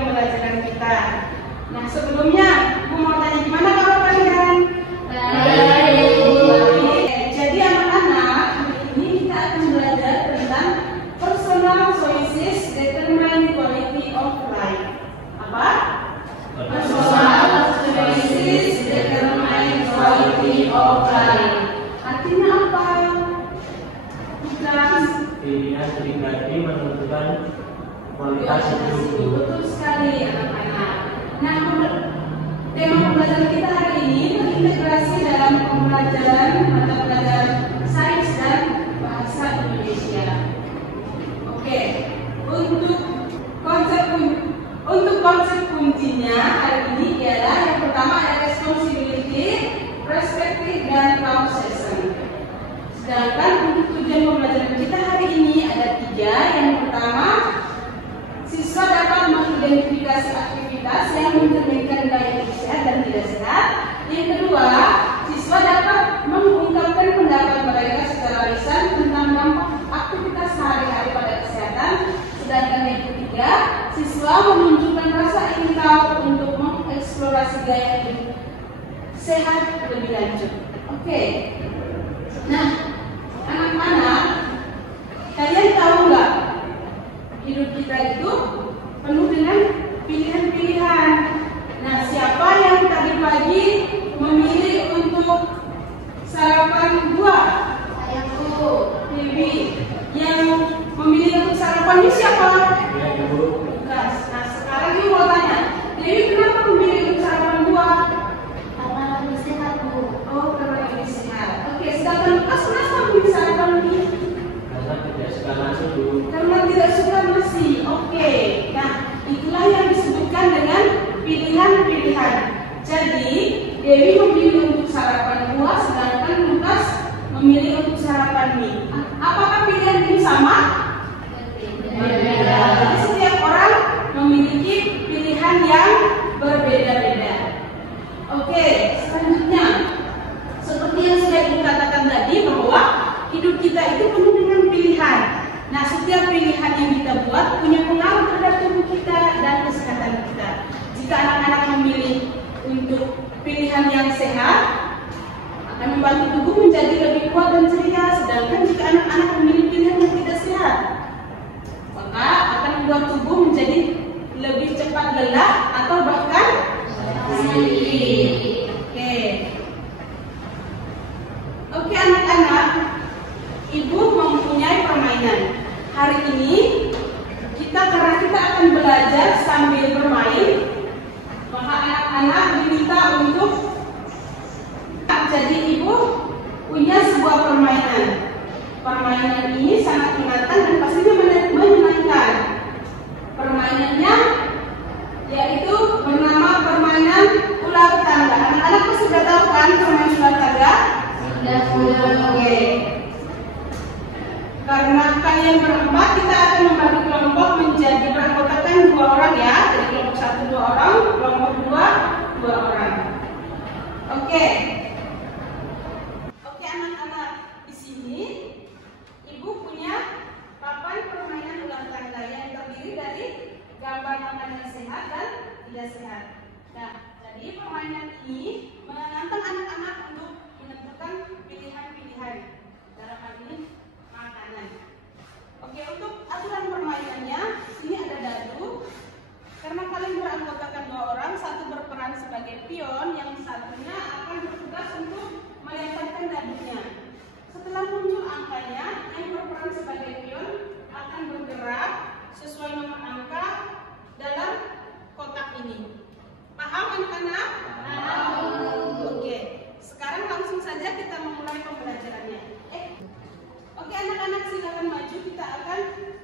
pembelajaran kita. Nah, sebelumnya aku mau tanya gimana kalau kalian? Baik. Jadi anak-anak, hari ini kita akan belajar tentang personal choices determine quality of life. Apa? Personal choices determine quality of life. Artinya apa? Bukan. Pilihan pribadi menentukan kualitas hidup. Betul sekali anak-anak. Nah, tema pembelajaran kita hari ini terintegrasi dalam pembelajaran mata pelajaran sains dan bahasa Indonesia. Oke, untuk konsep kuncinya hari ini ialah yang pertama ada responsibility, perspective, dan causation. Sedangkan untuk tujuan pembelajaran kita hari ini ada 3. Yang pertama, siswa dapat mengidentifikasi aktivitas yang mencerminkan gaya hidup sehat dan tidak sehat. Yang kedua, siswa dapat mengungkapkan pendapat mereka secara lisan tentang dampak aktivitas sehari-hari pada kesehatan. Sedangkan yang ketiga, siswa menunjukkan rasa ingin tahu untuk mengeksplorasi gaya hidup sehat lebih lanjut. Oke. Nah, anak-anak, kalian tahu nggak? Hidup kita itu penuh dengan pilihan-pilihan. Nah, siapa yang tadi pagi memilih untuk sarapan buah? Ayahku. Dewi. Yang memilih untuk sarapan ini siapa? Ya, Ibu. Nah, sekarang ini mau tanya, Dewi kenapa memilih untuk sarapan buah? Karena lebih sehat, Bu. Oh, karena lebih sehat. Oke, sedangkan Lukas kenapa memilih sarapan ini? Karena tidak suka nasi, Bu. Karena tidak suka nasi. Oke. Nah, itulah yang disebutkan dengan pilihan-pilihan. Jadi, Dewi memilih untuk sarapan buah, sedangkan Lukas memilih untuk sarapan mie. Apakah pilihan ini sama? Berbeda. Jadi setiap orang memiliki pilihan yang berbeda-beda. Oke, selanjutnya, seperti yang sudah Ibu katakan tadi bahwa hidup kita itu penuh dengan pilihan. Nah, setiap pilihan yang kita buat punya pengaruh terhadap tubuh kita dan kesehatan kita. Jika anak-anak memilih untuk pilihan yang sehat, akan membantu tubuh menjadi lebih kuat dan ceria. Sedangkan jika anak-anak memilih pilihan yang tidak sehat, maka akan membuat tubuh menjadi lebih cepat lelah atau bahkan sakit. Oke anak-anak, Ibu mempunyai permainan. Hari ini karena kita akan belajar sambil bermain, maka anak-anak diminta untuk jadi Ibu punya sebuah permainan. Permainan ini sangat menantang dan pastinya menyenangkan. Permainannya yaitu bernama permainan ular tangga. Anak-anak sudah tahu kan permainan ular tangga? Oke. Karena kalian berempat, kita akan membagi kelompok menjadi beranggotakan 2 orang ya. Jadi kelompok 1 2 orang, kelompok 2 2 orang. Oke. Oke anak-anak, di sini Ibu punya papan permainan ular tangga yang terdiri dari gambar makanan sehat dan tidak sehat. Nah, jadi permainan ini menantang anak-anak untuk menentukan pilihan-pilihan dalam hal ini makanan. Oke, untuk aturan permainannya, sini ada dadu. Karena kalian beranggotakan 2 orang, satu berperan sebagai pion, yang satunya akan bertugas untuk melemparkan dadunya. Setelah muncul angkanya, yang berperan sebagai pion akan bergerak sesuai nomor angka dalam kotak ini. Paham anak-anak? Paham. Oke, sekarang langsung saja kita memulai pembelajarannya. Oke anak-anak, silakan maju, kita akan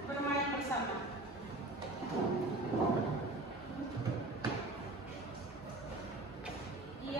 bermain bersama. Iya.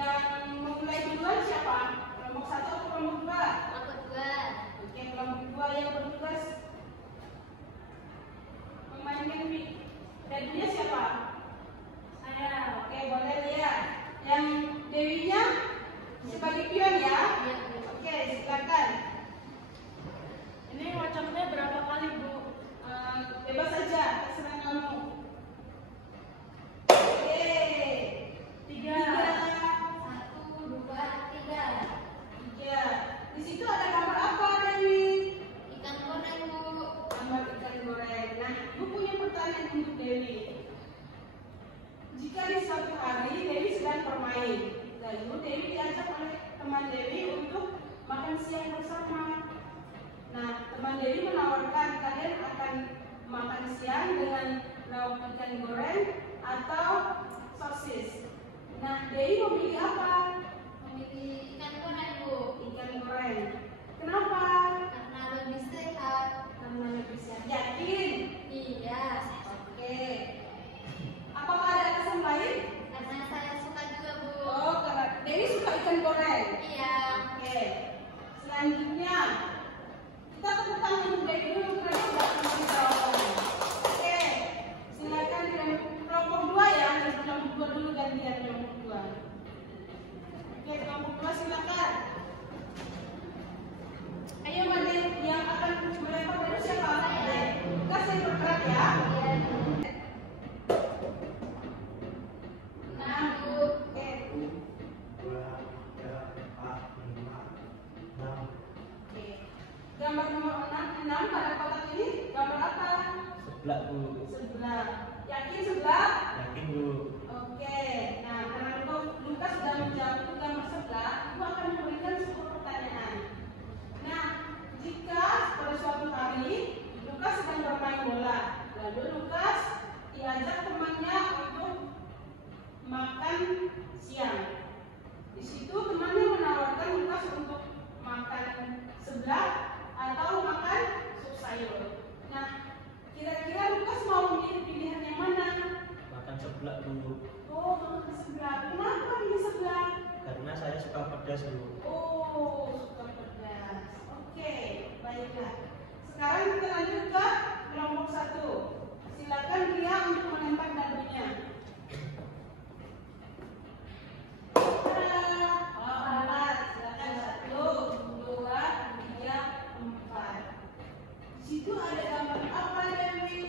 makan siang bersama. Nah, teman Dewi menawarkan kalian akan makan siang dengan lauk ikan goreng atau sosis. Nah, Dewi memilih apa? Memilih ikan goreng, Bu. Ikan goreng. Kenapa? Karena lebih sehat. Karena lebih sehat. Yakin? Iya. Oke. Apakah ada alasan lain? Karena saya suka juga, Bu. Oh, karena Dewi suka ikan goreng. Iya. Oke. Selanjutnya, kita tepuk tangan untuk Dewi dulu karena sudah kembali jawabannya. Oke. Silakan di kelompok 2 ya. Kelompok 2 dulu gantian kelompok 2. Oke, kelompok 2 silakan. Ayo Made, yang akan melempar dulu siapa? Made. Lukas yang bergerak ya. Nah, Bu. Oke. 2, 3, 4, 5, 6. Oke. Gambar nomor 6 pada kotak ini gambar apa? Sebelah Bu. Sebelah. Yakin sebelah? Yakin Bu. Oke. Nah, karena Lukas sudah menjawab untuk gambar sebelah, Ibu akan memberikan 10 pertanyaan. Nah, jika pada suatu hari Lukas sedang bermain bola, lalu Lukas diajak temannya untuk makan siang. Di situ temannya menawarkan Lukas untuk makan seblak atau makan sup sayur. Nah, kira-kira Lukas mau memilih pilihan yang mana? Makan sebelah Bu. Oh, makan seblak. Kenapa pilih seblak? Karena saya suka pedas Bu. Oh, suka pedas. Oke, baiklah. Sekarang kita lanjut ke kelompok 1. Silakan Ria untuk menembak dadunya. Oh, 4. Silakan 1, 2, 3, 4. Di situ ada gambar apa, Dewi?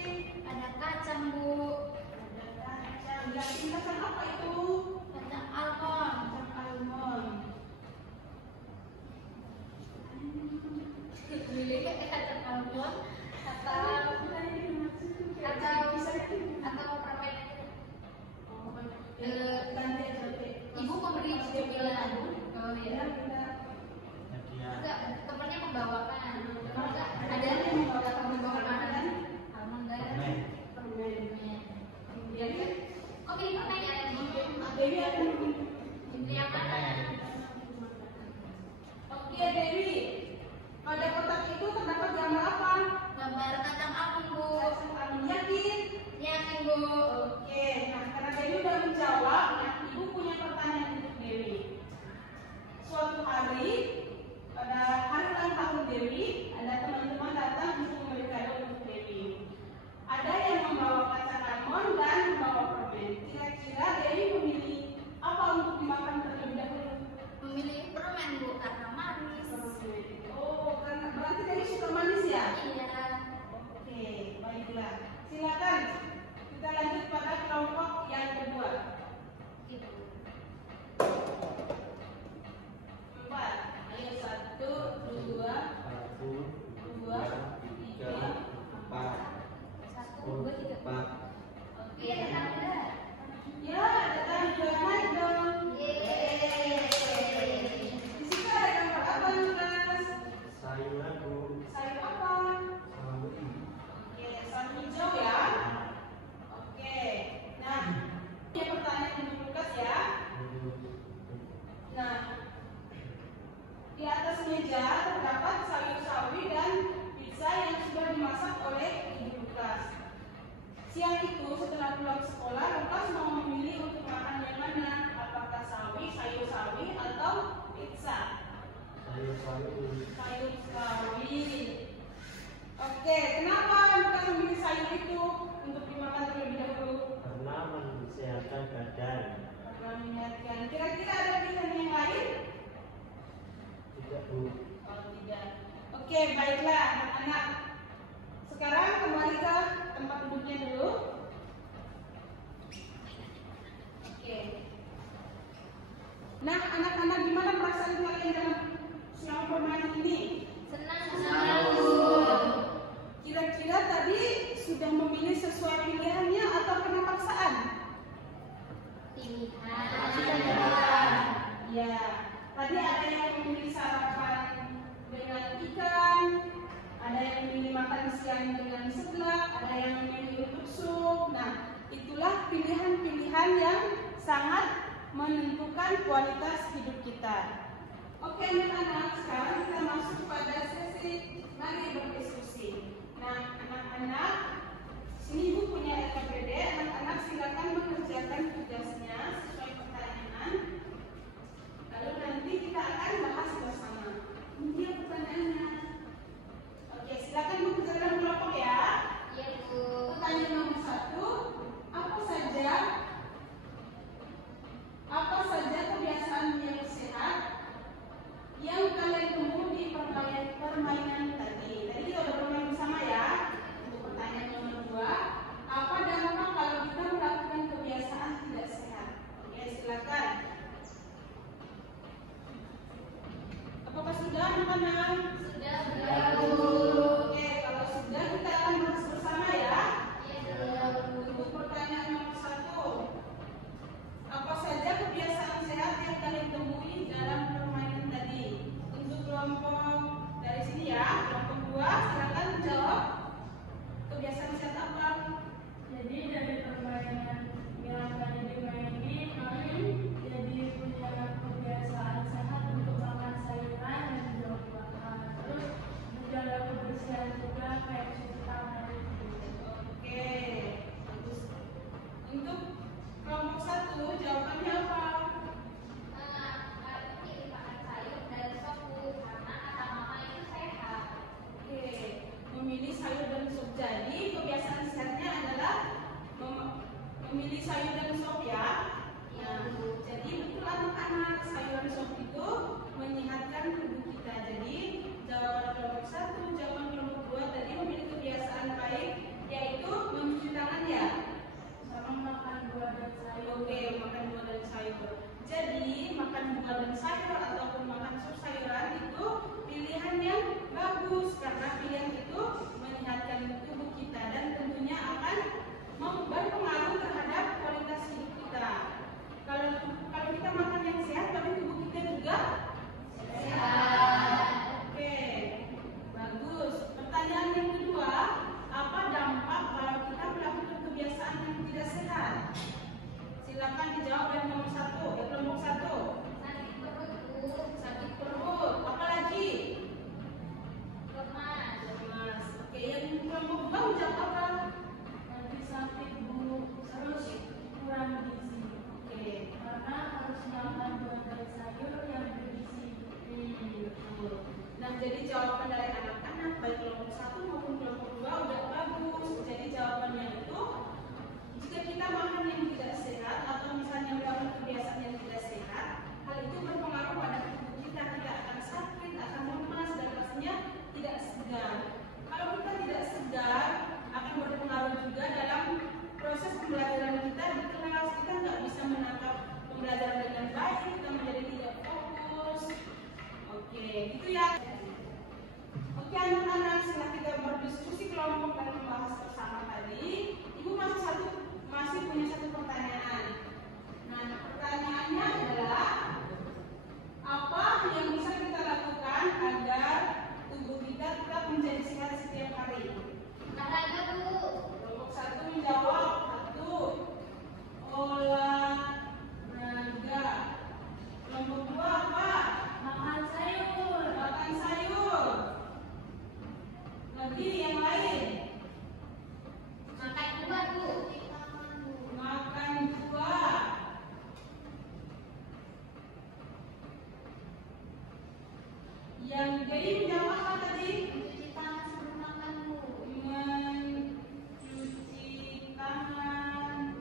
Ada kacang, Bu. Ada kacang. Yakin kacang apa itu? Kacang almond. Kacang almond. Milih kacang almond atau permen. Ganti aja. Ibu memberi cemilan. Oh iya. Hadiah. Enggak, temennya membawakan. Kalau enggak, ada yang yang membawakan makanan. Almond dan Permen. Permen. Kemudian kok pilih permen ya? Dewi akan Pilih yang mana? Oke, Dewi. Pada kotak itu terdapat gambar apa? Gambar kacang almond, Bu. Kacang almond. Yakin? Yakin, Bu. Oke, nah karena Dewi udah menjawab, nah Ibu punya pertanyaan untuk Dewi. Suatu hari, pada hari ulang tahun Dewi, ada teman-teman datang untuk memberi kado untuk Dewi. Ada yang membawa kacang almond dan membawa permen. Kira-kira Dewi memilih apa untuk dimakan terlebih dahulu? Memilih permen, Bu, karena manis. Oh, karena berarti Dewi suka manis ya? Iya. Oke, baiklah. Silakan kita lanjut pada kelompok yang kedua. Gitu. 4. Ayo 1, 2, 1, 2, 3, 4. 1, 2, 3. 4. Oke, ada. Ya, ada tanda naik dong. Yeay. Di situ ada gambar apa, Lukas? Sayuran Bu. Sayur apa? Sawi. Oke, sayur hijau ya. Oke. Nah, ini pertanyaan untuk Lukas ya. Nah, di atas meja terdapat sayur sawi dan pizza yang sudah dimasak oleh Ibu Lukas. Siang itu setelah pulang sekolah, Lukas mau memilih untuk makan yang mana? Apakah sayur sawi atau pizza? Sayur sawi. Sayur sawi. Oke, kenapa Lukas memilih sayur itu untuk dimakan terlebih dahulu? Karena mensehatkan badan. Karena mengingatkan. Kira-kira ada pilihan yang lain? Tidak Bu. Oh tidak. Oke, baiklah anak-anak. Sekarang kembali ke tempat duduknya dulu. Oke. Nah, anak-anak gimana perasaan kalian dalam selama permainan ini? Senang. Kira-kira tadi sudah memilih sesuai pilihannya atau kena paksaan? Pilihan. Ya, tadi ada yang memilih sarapan pilihan yang sangat menentukan kualitas hidup kita. Oke anak-anak, sekarang kita masuk pada sesi mari berdiskusi. Nah anak-anak, sini ibu punya LKPD, anak-anak silakan mengerjakan tugasnya sesuai pertanyaan. Lalu nanti kita akan bahas bersama. Ini pertanyaannya. Oke, silakan bekerja dalam kelompok ya. Iya, Bu. Pertanyaan nomor 1, apa saja kebiasaan yang sehat yang kalian temui di permainan tadi? Tadi kita udah bermain bersama ya. Untuk pertanyaan nomor 2, apa dampak kalau kita melakukan kebiasaan tidak sehat? Oke, silakan. Apakah sudah anak-anak? Sudah, Bu. Oke, kalau sudah kita akan bahas bersama ya. Iya, Bu. Untuk pertanyaan nomor 1, apa saja kebiasaan sehat yang kalian temui dalam permainan tadi? Untuk kelompok dari sini ya, kelompok 2 silakan menjawab. Kebiasaan sehat apa? Jadi dari permainan yang tadi dimainin, kami jadi punya kebiasaan sehat untuk makan sayuran dan juga buah. Terus menjaga kebersihan juga kayak cuci tangan. Oke, bagus. Untuk kelompok 1 jawabannya apa? Arti makan sayur dan sop, Bu, karena kata mama itu sehat. Oke, memilih sayur dan sop. Jadi kebiasaan sehatnya adalah memilih sayur dan sop ya. Nah, jadi betul anak-anak, sayur dan sop itu menyehatkan tubuh kita. Jadi jawaban kelompok 1, jawaban kelompok 2 tadi memilih kebiasaan baik, yaitu mencuci tangan ya. Sama makan buah dan sayur. Oke, makan buah dan sayur. Jadi makan buah dan sayur ataupun makan sup sayuran itu pilihan yang bagus karena pilihan itu menyehatkan tubuh kita dan tentunya akan berpengaruh terhadap kualitas hidup kita. Kalau kita makan yang sehat, berarti tubuh kita juga sehat. Oke, bagus. Pertanyaan yang kedua, apa dampak kalau kita melakukan kebiasaan yang tidak sehat? Silakan dijawab dari nomor 1, kelompok 1. Sakit perut, Bu. Sakit perut, apa lagi? Lemas. Lemas. Oke, yang kelompok 2 menjawab apa? Nanti sakit bu, terus kurang gizi. Oke, Karena harus makan buah dan sayur yang bergizi. betul. Nah, jadi jawaban dari anak-anak baik kelompok 1 maupun kelompok 2 udah bagus. Jadi jawabannya itu jika kita makan yang tidak sehat atau misalnya melakukan kebiasaan yang tidak sehat, hal itu berpengaruh pada tubuh kita. Kita akan sakit, akan lemas dan rasanya tidak segar. Kalau kita tidak segar, akan berpengaruh juga dalam proses pembelajaran kita di kelas. Kita nggak bisa menangkap pembelajaran dengan baik, kita menjadi tidak fokus. Oke, gitu ya. Oke anak-anak, setelah kita berdiskusi kelompok dan membahas bersama tadi, ibu masih punya satu pertanyaan. Nah, pertanyaannya adalah apa yang bisa kita lakukan agar tubuh kita tetap menjadi sehat setiap hari? Olahraga, Bu. Kelompok 1 menjawab 1, olahraga. Kelompok 2 apa? Makan sayur. Makan sayur. Lagi yang lain? Makan buah, Bu. Makan buah. Yang jadi menjawab apa tadi? Mencuci tangan sebelum makan, Bu. Mencuci tangan.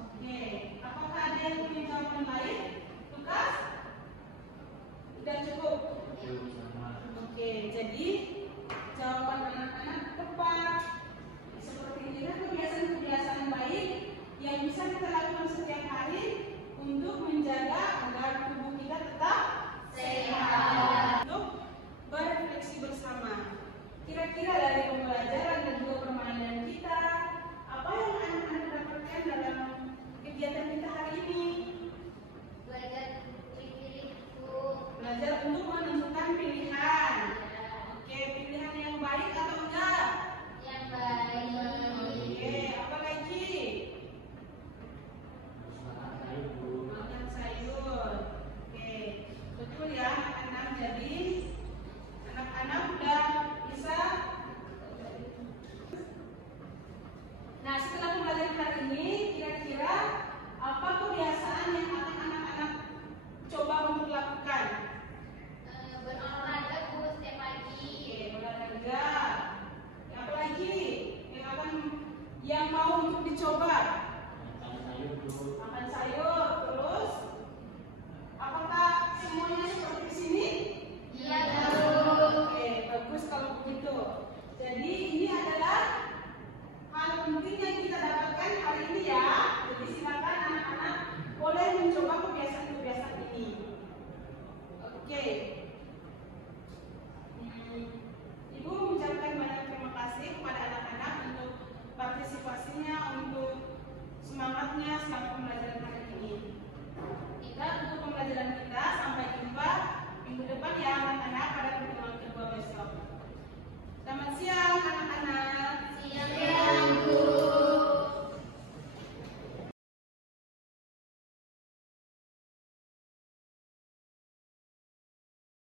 Oke, apakah ada yang punya jawaban lain? Lukas? Sudah cukup? Oke, jadi jawaban anak-anak tepat. Seperti inilah kebiasaan-kebiasaan baik yang bisa kita lakukan setiap hari untuk menjaga agar tubuh kita tetap Sehat. Untuk berefleksi bersama. Kira-kira dari pembelajaran dan juga permainan kita, apa yang anak-anak dapatkan dalam kegiatan